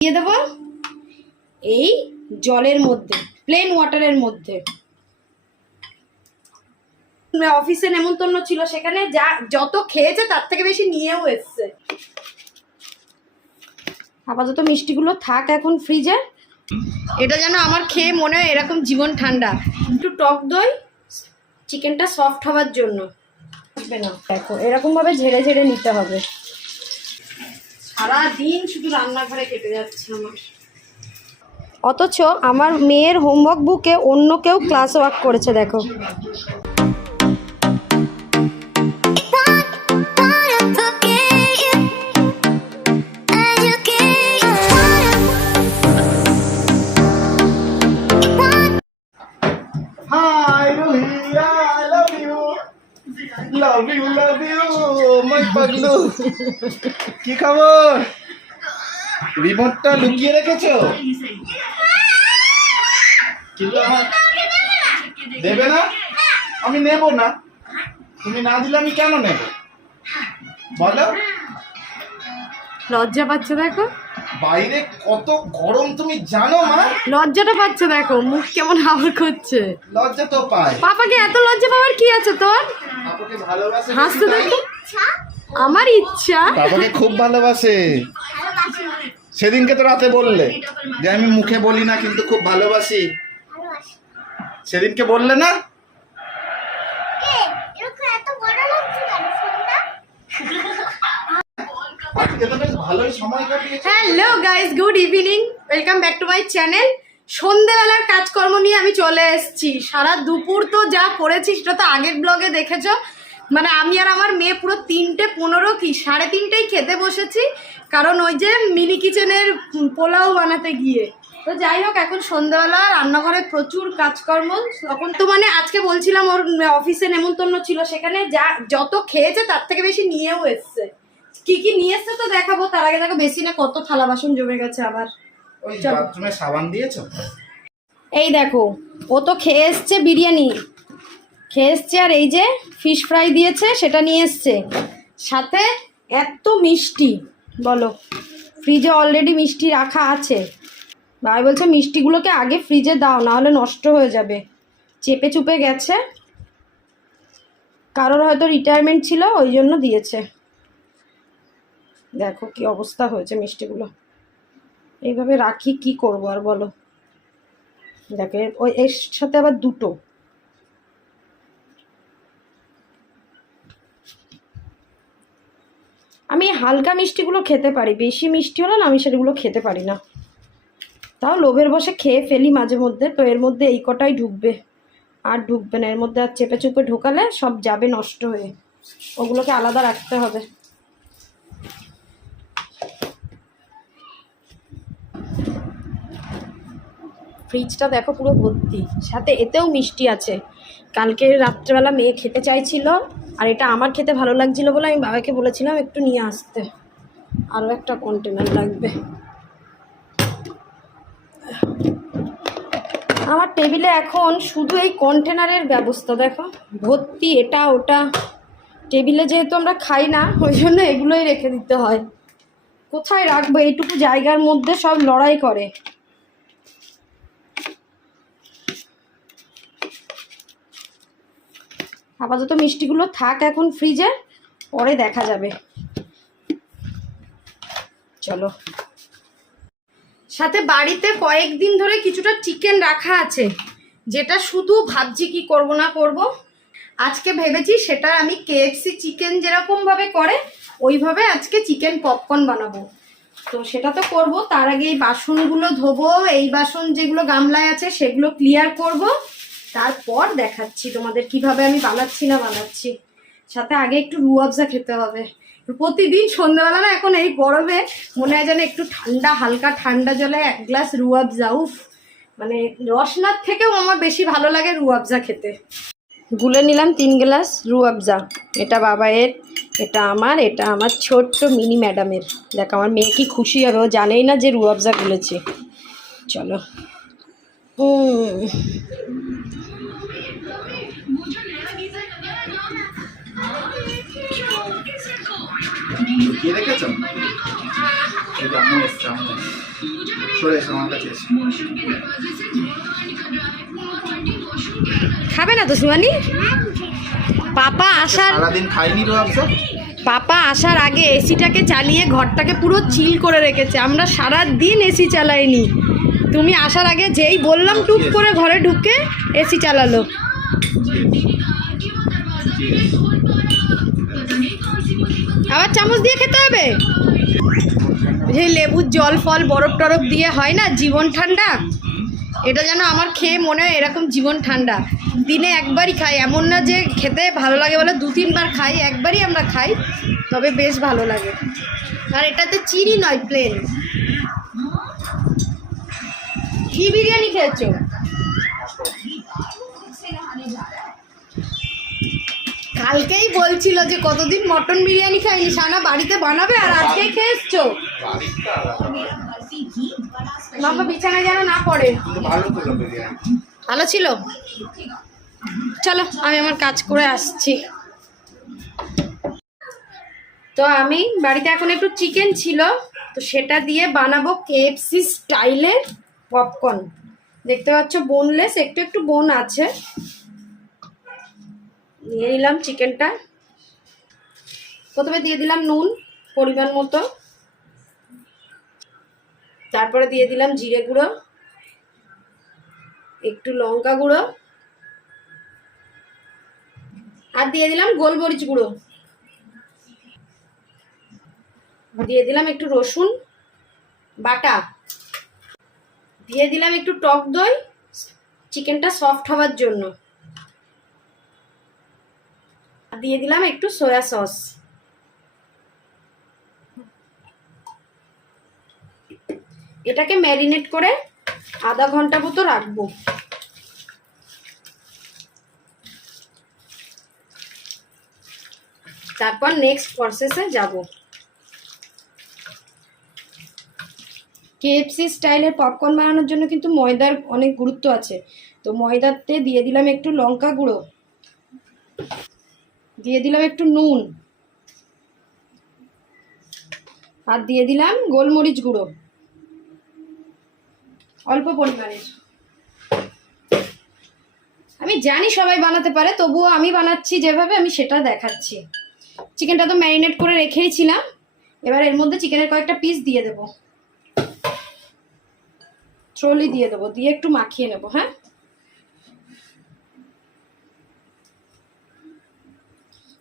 দিয়ে দেবো এই জলের মধ্যে প্লেন ওয়াটারের মধ্যে। অফিসে নেমন্তন্ন ছিল সেখানে, যা, যত খেয়েছে তার থেকে বেশি নিয়েও এসছে। আপাতত মিষ্টিগুলো থাক এখন ফ্রিজে এটা যেন আমার খেয়ে মনে হয় এরকম জীবন ঠান্ডা। একটু টক দই চিকেনটা সফট হওয়ার জন্য। দেখো এরকম ভাবে ঝেড়ে ঝেড়ে নিতে হবে। সারা দিন শুধু রান্নাঘরে কেটে যাচ্ছে আমার। অথচ আমার মেয়ের হোমওয়ার্ক বুকে অন্য কেউ ক্লাস ওয়ার্ক করেছে দেখো। Hi, Ruhi, I love you. Love you, my Paglu কি খবর? রিমোটটা লুকিয়ে রেখেছো? কিন্তু আমার দেবে না? আমি নেব না। তুমি না দিলে আমি কেন নেব? বলো। লজ্জা পাচ্ছে দেখো। বাইরে কত গরম তুমি জানো মা? লজ্জাটা পাচ্ছে দেখো মুখ কেমন হাওয়ার করছে। লজ্জা তো পায়। পাপাকে এত লজ্জা পাওয়ার কি আছে তোর? পাপাকে ভালোবাসে হাসতে দেখো। আমার ইচ্ছা। পাপাকে খুব ভালোবাসে। সেদিনকে তো রাতে বললে যে আমি মুখে বলি না কিন্তু খুব ভালোবাসি। সেদিনকে বললে না? Hello guys good evening welcome back to my channel সন্ধেবেলার কাজকর্ম নিয়ে আমি চলে এসেছি। সারা দুপুর তো যা করেছি সেটা তো আগের ব্লগে দেখেছ। মানে আমি আর আমার মেয়ে পুরো তিনটে পনেরো কি সাড়ে তিনটেই খেতে বসেছি। কারণ ওই যে মিনি কিচেনের পোলাও বানাতে গিয়ে। তো যাই হোক এখন সন্ধ্যাবেলা রান্নাঘরে প্রচুর কাজকর্ম। তখন তো মানে আজকে বলছিলাম ওর অফিসে নেমন্তন্ন ছিল সেখানে যা যত খেয়েছে তার থেকে বেশি নিয়েও এসছে। কি কি নিয়ে এসছে তো দেখাবো তার আগে দেখো বেসিনে কত থালা বাসন জমে গেছে আবার ওই। বাথরুমে সাবান দিয়েছ? এই দেখো ও তো খেয়ে এসছে বিরিয়ানি। খেয়ে আর এই যে ফিশ ফ্রাই দিয়েছে, সেটা নিয়ে এসছে। সাথে এত মিষ্টি, বলো ফ্রিজে অলরেডি মিষ্টি রাখা আছে। ভাই বলছে, মিষ্টিগুলোকে আগে ফ্রিজে দাও না হলে নষ্ট হয়ে যাবে। চেপে চুপে গেছে। কারোর হয়তো রিটায়ারমেন্ট ছিল, ওই জন্য দিয়েছে। দেখো কি অবস্থা হয়েছে মিষ্টিগুলো। এইভাবে রাখি, কি করব আর বলো? দেখে, ওই এর সাথে আবার দুটো। আমি হালকা মিষ্টিগুলো খেতে পারি, বেশি মিষ্টি হলে আমি সেগুলো খেতে পারি না। তাও লোভের বসে খেয়ে ফেলি মাঝে মধ্যে, তো এর মধ্যে এই কটাই ঢুকবে। আর ঢুকবে না, এর মধ্যে আর চেপে চুপে ঢোকালে সব যাবে নষ্ট হয়ে। ওগুলোকে আলাদা রাখতে হবে। ফ্রিজটা দেখো পুরো ভর্তি, সাথে এতেও মিষ্টি আছে। কালকে রাত্রেবেলা মেয়ে খেতে চাইছিল আর এটা আমার খেতে ভালো লাগছিল বলে আমি বাবাকে বলেছিলাম একটু নিয়ে আসতে। আরও একটা কন্টেনার লাগবে। আমার টেবিলে এখন শুধু এই কন্টেনারের ব্যবস্থা, দেখো। ভর্তি, এটা, ওটা। টেবিলে যেহেতু আমরা খাই না, ওই জন্য এগুলোই রেখে দিতে হয়। কোথায় রাখব? এইটুকু জায়গার মধ্যে সব লড়াই করে। আপাতত মিষ্টিগুলো থাক এখন ফ্রিজে, পরে দেখা যাবে। চলো। সাথে বাড়িতে কয়েকদিন ধরে কিছুটা চিকেন রাখা আছে, যেটা শুধু ভাবছি কি করব না করব। আজকে ভেবেছি সেটা আমি কেএফসি চিকেন যেরকমভাবে করে, ওইভাবে আজকে চিকেন পপকর্ন বানাবো। তো সেটা তো করব, তার আগে এই বাসনগুলো ধোবো, এই বাসন যেগুলো গামলায় আছে সেগুলো ক্লিয়ার করব তারপর দেখাচ্ছি তোমাদের কীভাবে আমি বানাচ্ছি না বানাচ্ছি। সাথে আগে একটু রুয়াবজা খেতে হবে। প্রতিদিন সন্ধ্যাবেলা না এখন এই গরমে মনে হয় যেন একটু ঠান্ডা, হালকা ঠান্ডা জলে এক গ্লাস রুয়াবজা উফ! মানে রসনার থেকেও আমার বেশি ভালো লাগে রুয়াবজা খেতে। গুলে নিলাম তিন গ্লাস রুয়াবজা এটা বাবায়ের, এটা আমার এটা আমার ছোট্ট মিনি ম্যাডামের। দেখ, আমার মেয়ে কি খুশি হবে, ও জানেই না যে রুয়াবজা গুলেছি। চলো। রেখেছ। সরে এসো আমার কাছে খাবে না তো শিবানী পাপা আসার সারাদিন খাইনি তো ভাবছ? পাপা আসার আগে এসিটাকে চালিয়ে ঘরটাকে পুরো চিল করে রেখেছে। আমরা সারা দিন এসি চালাইনি। তুমি আসার আগে যেই বললাম টুক করে ঘরে ঢুকে এসি চালালো। আবার চামচ দিয়ে খেতে হবে? যে লেবুর জল ফল বরফ টরফ দিয়ে হয় না জীবন ঠান্ডা? এটা যেন আমার খেয়ে মনে হয় এরকম জীবন ঠান্ডা। দিনে একবারই খাই এমন না যে খেতে ভালো লাগে বলে দু তিনবার খাই একবারই আমরা খাই তবে বেশ ভালো লাগে। আর এটাতে চিনি নয় প্লেন কি বিরিয়ানি খেয়েছো? কালকেই বলছিল যে কতদিন মটন বিরিয়ানি খাইনি সানা বাড়িতে বানাবে আর আজকে খেয়ে এসছো বাবা, বিছানায় যেন না পড়ে। ভালো ছিল? চলো, আমি আমার কাজ করে আসছি। তো আমি বাড়িতে এখন একটু চিকেন ছিল, তো সেটা দিয়ে বানাবো কেএফসি স্টাইলের পপকর্ন। দেখতে পাচ্ছ বোনলেস একটু একটু বোন আছে। নিয়ে নিলাম চিকেনটা প্রথমে দিয়ে দিলাম নুন, পরিমাণ মতো। তারপরে দিয়ে দিলাম জিরে গুঁড়ো। একটু লঙ্কা গুঁড়ো। আর দিয়ে দিলাম গোলমরিচ গুঁড়ো। দিয়ে দিলাম একটু রসুন বাটা। দিয়ে দিলাম একটু টক দই। চিকেনটা সফট হওয়ার জন্য। দিয়ে দিলাম একটু সয়া সস এটাকে ম্যারিনেট করে আধা ঘণ্টা মতো রাখব। তারপর নেক্সট প্রসেসে যাব। কেএফসি স্টাইলের পপকর্ন বানানোর জন্য কিন্তু ময়দার অনেক গুরুত্ব আছে। তো ময়দাতে দিয়ে দিলাম একটু লঙ্কা গুঁড়ো। দিয়ে দিলাম একটু নুন। আর দিয়ে দিলাম গোলমরিচ গুঁড়ো। অল্প পরিমাণের আমি জানি সবাই বানাতে পারে, তবুও আমি বানাচ্ছি যেভাবে, আমি সেটা দেখাচ্ছি। চিকেনটা তো ম্যারিনেট করে রেখেইছিলাম এবার এর মধ্যে চিকেনের কয়েকটা পিস দিয়ে দেবো। ট্রলি দিয়ে দেবো, দিয়ে একটু মাখিয়ে নেব হ্যাঁ?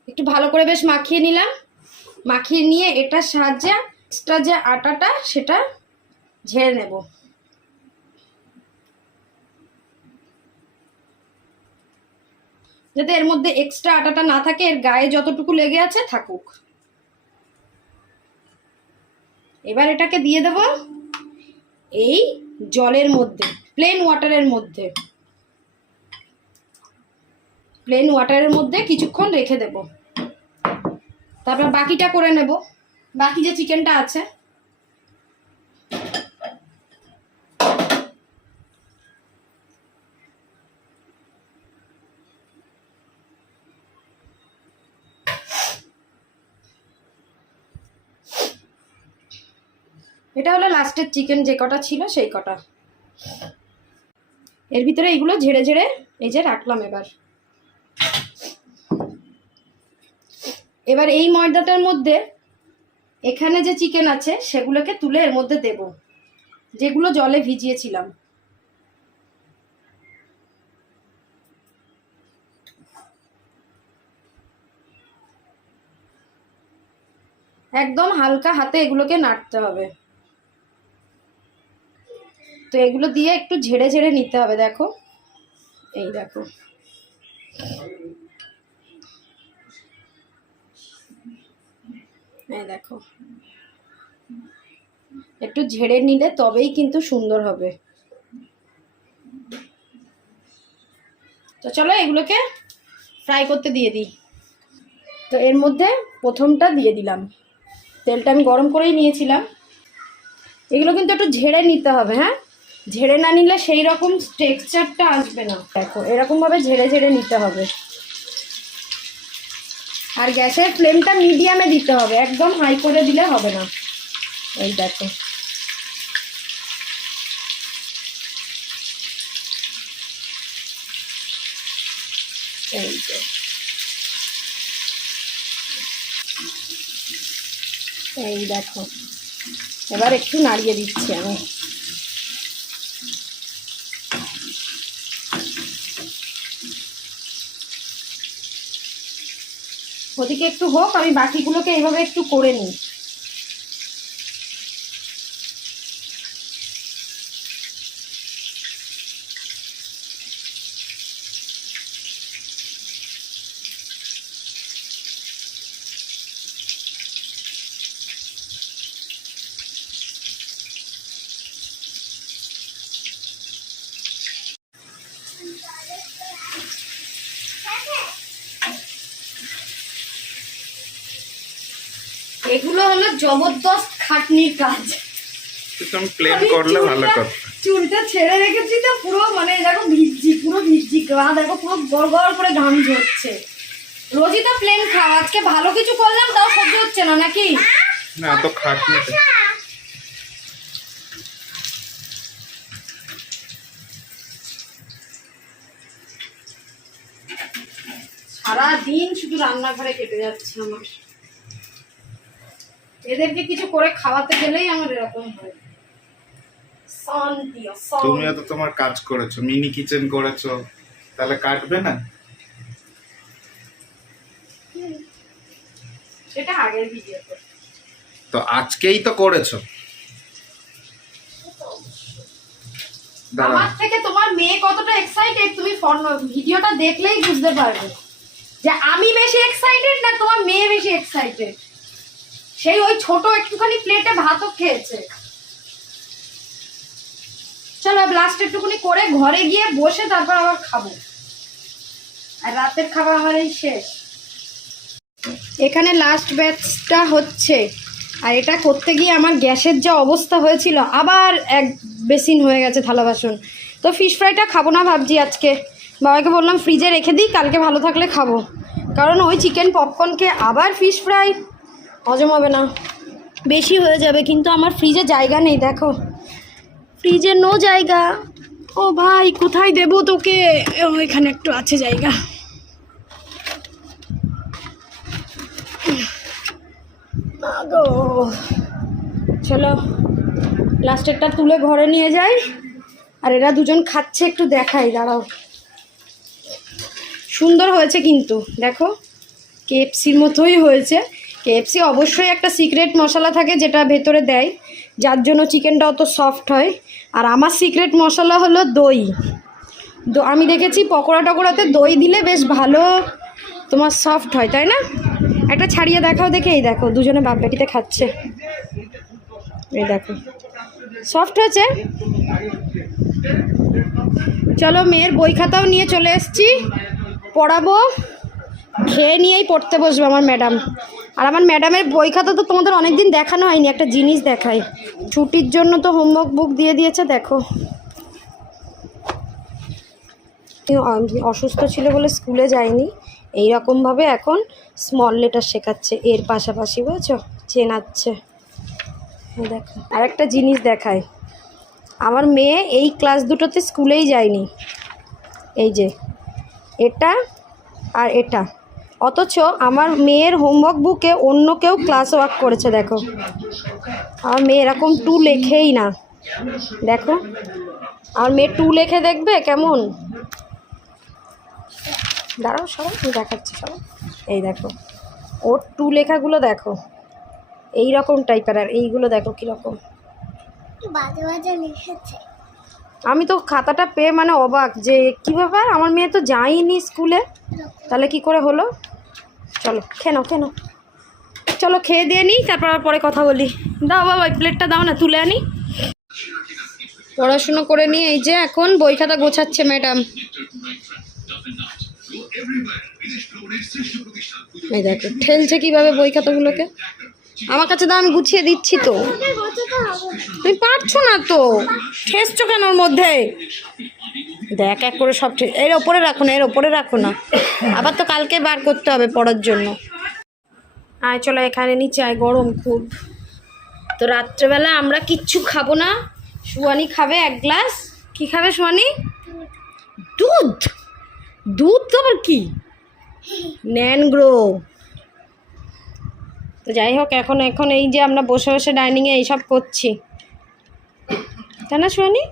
একটু ভালো করে বেশ মাখিয়ে নিলাম। মাখিয়ে নিয়ে এটার সাহায্যে এক্সট্রা যে আটাটা, সেটা ঝেড়ে নেব। যাতে এর মধ্যে এক্সট্রা আটাটা না থাকে, এর গায়ে যতটুকু লেগে আছে থাকুক। এবার এটাকে দিয়ে দেব। এই জলের মধ্যে প্লেন ওয়াটারের মধ্যে। প্লেন ওয়াটারের মধ্যে কিছুক্ষণ রেখে দেব। তারপর বাকিটা করে নেব। বাকি যে চিকেনটা আছে এটা হলো লাস্টের চিকেন যে কটা ছিল সেই কটা। এর ভিতরে এগুলো ঝেড়ে ঝেড়ে এই যে রাখলাম এবার। এবার এই ময়দাটার মধ্যে এখানে যে চিকেন আছে সেগুলোকে তুলে এর মধ্যে দেব, যেগুলো জলে ভিজিয়েছিলাম। একদম হালকা হাতে এগুলোকে নাড়তে হবে। তো এগুলো দিয়ে একটু ঝেড়ে ঝেড়ে নিতে হবে, দেখো। এই দেখো। এই দেখো। একটু ঝেড়ে নিলে তবেই কিন্তু সুন্দর হবে। তো চলো এগুলোকে ফ্রাই করতে দিয়ে দিই। তো এর মধ্যে প্রথমটা দিয়ে দিলাম। তেলটা আমি গরম করেই নিয়েছিলাম। এগুলো কিন্তু একটু ঝেড়ে নিতে হবে হ্যাঁ? ঝেড়ে না নিলে সেই রকম টেক্সচারটা আসবে না। দেখো, এরকমভাবে ঝেড়ে ঝেড়ে নিতে হবে। আর গ্যাসের ফ্লেমটা মিডিয়ামে দিতে হবে, একদম হাই করে দিলে হবে না। এই দেখো। এই এই দেখো। এবার একটু নাড়িয়ে দিচ্ছি আমি। ওদিকে একটু হোক আমি বাকিগুলোকে এইভাবে একটু করে নিই। এগুলো হলো জবরদস্ত খাটনির কাজ। তুমি প্লেন করলে ভালো চুলটা- চুলটা ছেড়ে রেখেছি তো পুরো মানে দেখো ভিজছি পুরো ভিজছি গা দেখো পুরো গড় গড় করে ঘাম ঝরছে। রোজই তো প্লেন খাও আজকে ভালো কিছু করলাম তাও সহ্য হচ্ছে না নাকি? না তো খাটনি তো। সারা দিন শুধু রান্নাঘরে কেটে যাচ্ছে আমার। এদেরকে কিছু করে খাওয়াতে গেলেই আমার এরকম হয়। শান্তি তুমিও তো তোমার কাজ করেছ মিনি কিচেন করেছ তাহলে কাটবে না? সেটা আগের ভিডিওতে তো। আজকেই তো করেছ। আমার থেকে তোমার মেয়ে কতটা এক্সাইটেড তুমি ভিডিওটা দেখলেই বুঝতে পারবে। যে আমি বেশি এক্সাইটেড না তোমার মেয়ে বেশি এক্সাইটেড সেই ওই ছোট একটুখানি প্লেটে ভাতও খেয়েছে। চলো লাস্ট একটুখানি করে ঘরে গিয়ে বসে তারপর আবার খাব। আর রাতের খাবার আমার এই শেষ। এখানে লাস্ট ব্যাচটা হচ্ছে। আর এটা করতে গিয়ে আমার গ্যাসের যা অবস্থা হয়েছিল, আবার এক বেসিন হয়ে গেছে থালা বাসন। তো ফিশ ফ্রাইটা খাব না ভাবছি আজকে। বাবাকে বললাম ফ্রিজে রেখে দিই, কালকে ভালো থাকলে খাব। কারণ ওই চিকেন পপকর্নকে আবার ফিশ ফ্রাই হজম হবে না। বেশি হয়ে যাবে, কিন্তু আমার ফ্রিজে জায়গা নেই, দেখো। ফ্রিজে নো জায়গা। ও ভাই, কোথায় দেবো তোকে? এখানে একটু আছে জায়গা। চলো লাস্টেরটা তুলে ঘরে নিয়ে যাই। আর এরা দুজন খাচ্ছে, একটু দেখাই, দাঁড়াও। সুন্দর হয়েছে কিন্তু, দেখো। কেএফসির মতোই হয়েছে। কেএফসি অবশ্যই একটা সিক্রেট মশলা থাকে যেটা ভেতরে দেয়। যার জন্য চিকেনটা অত সফট হয়। আর আমার সিক্রেট মশলা হলো দই। আমি দেখেছি পকোড়া টকোড়াতে দই দিলে বেশ ভালো তোমার সফট হয়, তাই না? একটা ছাড়িয়ে দেখাও দেখে, এই দেখো, দুজনে বাপ বেটিতে খাচ্ছে। এই দেখো সফট হয়েছে। চলো মেয়ের বই খাতাও নিয়ে চলে এসেছি। পড়াবো। খেয়ে নিয়েই পড়তে বসবে আমার ম্যাডাম আর আমার ম্যাডামের বই খাতা তো তোমাদের অনেকদিন দেখানো হয়নি, একটা জিনিস দেখাই। ছুটির জন্য তো হোমওয়ার্ক বুক দিয়ে দিয়েছে, দেখো। অসুস্থ ছিল বলে স্কুলে যায়নি এই রকমভাবে এখন স্মল লেটার শেখাচ্ছে, এর পাশাপাশি বুঝেছ? চেনাচ্ছে। দেখো আর একটা জিনিস দেখায় আমার মেয়ে এই ক্লাস দুটোতে স্কুলেই যায়নি। এই যে, এটা আর এটা। অথচ আমার মেয়ের হোমওয়ার্ক বুকে অন্য কেউ ক্লাস ওয়ার্ক করেছে দেখো। আমার মেয়ে এরকম টু লেখেই না। দেখো আর মেয়ে টু লেখে দেখবে কেমন? দাঁড়াও সবাই আমি দেখাচ্ছি সবাই এই দেখো ওর টু লেখাগুলো দেখো। এই রকম টাইপের আর এইগুলো দেখো কীরকম। আমি তো খাতাটা পেয়ে মানে অবাক যে কী ব্যাপার? আমার মেয়ে তো যায়নি স্কুলে তাহলে কি করে হলো? চলো কেন কেন চলো, খেয়ে দিয়ে নিই তারপর পরে কথা বলি। দাও বাবা ওই প্লেটটা দাও না, তুলে আনি। পড়াশুনো করে নিয়ে এই যে এখন বই খাতা গোছাচ্ছে ম্যাডাম এই দেখো, ঠেলছে কীভাবে বই খাতাগুলোকে? আমার কাছে দাও, আমি গুছিয়ে দিচ্ছি তো। তুমি পারছ না তো। ঠেসছো কেন ওর মধ্যে? দেখ, এক করে সব ঠে- এর ওপরে রাখো না, এর ওপরে রাখো না। আবার তো কালকে বার করতে হবে পড়ার জন্য। আয়, চলো এখানে, নিচে আয়, গরম খুব। তো রাত্রেবেলা আমরা কিচ্ছু খাব না। সুয়ানি খাবে এক গ্লাস। কি খাবে সুয়ানি দুধ। দুধ তো আবার কি? ন্যান গ্রো তো যাই হোক এখন এখন এই যে আমরা বসে বসে ডাইনিংয়ে এইসব করছি। তাই না সুয়ানি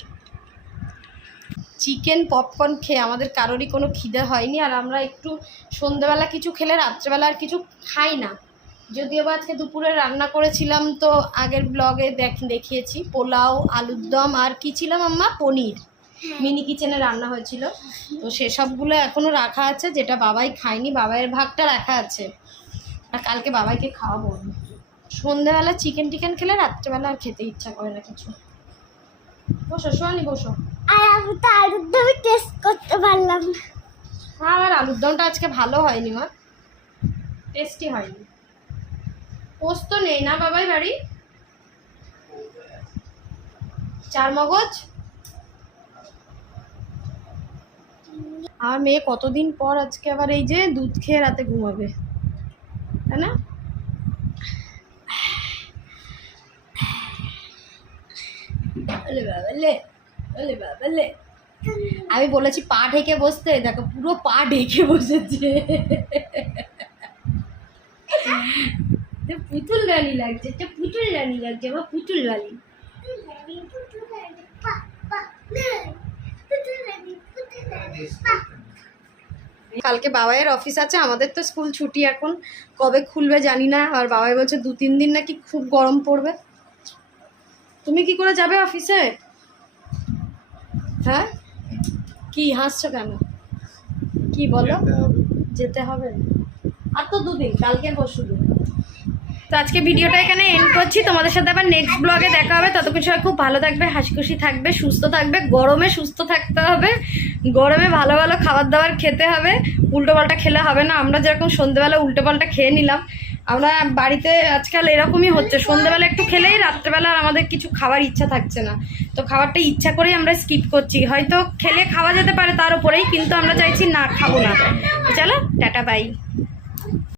চিকেন পপকর্ন খেয়ে আমাদের কারোরই কোনো খিদে হয়নি আর আমরা একটু সন্ধ্যেবেলা কিছু খেলে রাত্রেবেলা আর কিছু খাই না। যদিও বা আজকে দুপুরে রান্না করেছিলাম তো আগের ব্লগে দেখ দেখিয়েছি। পোলাও আলুর দম আর কি ছিলাম আম্মা পনির। মিনি কিচেনে রান্না হয়েছিল। তো সেসবগুলো এখনও রাখা আছে যেটা বাবাই খায়নি বাবাইয়ের ভাগটা রাখা আছে। আর কালকে বাবাইকে খাওয়াবো। সন্ধ্যেবেলা চিকেন টিকেন খেলে রাত্রেবেলা আর খেতে ইচ্ছা করে না কিছু। বসো সোয়ানি বসো। আর আমি তো আলুর দমই টেস্ট করতে পারলাম না। হ্যাঁ আমার আলুর দমটা আজকে ভালো হয়নি মা। টেস্টি হয়নি। পোস্ত নেই না বাবাই বাড়ি? চার মগজ? আমার মেয়ে কতদিন পর আজকে আবার এই যে দুধ খেয়ে রাতে ঘুমাবে। তাই না? আমি বলেছি পা ঢেকে বসতে, দেখো পুরো পা ঢেকে বসেছে। পুতুল রানী লাগছে, এটা পুতুল রানী লাগছে আমার পুতুল রানী। কালকে বাবাইয়ের অফিস আছে আমাদের তো স্কুল ছুটি এখন। কবে খুলবে জানি না আর বাবাই বলছে দু তিন দিন নাকি খুব গরম পড়বে। তুমি কি করে যাবে অফিসে হ্যাঁ? কি হাসছো কেন? কি বলো? যেতে হবে। আর তো দুদিন কালকে পরশু দিন তো আজকে ভিডিওটা এখানে এন্ড করছি। তোমাদের সাথে আবার নেক্সট ব্লগে দেখা হবে। ততক্ষণ সবাই খুব ভালো থাকবে, হাসি খুশি থাকবে, সুস্থ থাকবে, গরমে সুস্থ থাকতে হবে, গরমে ভালো ভালো খাবার দাবার খেতে হবে, উল্টো পাল্টা খেলে হবে না। আমরা যেরকম সন্ধ্যেবেলা উল্টো পাল্টা খেয়ে নিলাম, আমরা বাড়িতে আজকাল এরকমই হচ্ছে। সন্ধ্যেবেলা একটু খেলেই রাত্রেবেলা আর আমাদের কিছু খাবার ইচ্ছা থাকছে না। তো খাবারটা ইচ্ছা করেই আমরা স্কিপ করছি। হয়তো খেলে খাওয়া যেতে পারে তার উপরেই, কিন্তু আমরা চাইছি না খাব না। চলো, টাটা বাই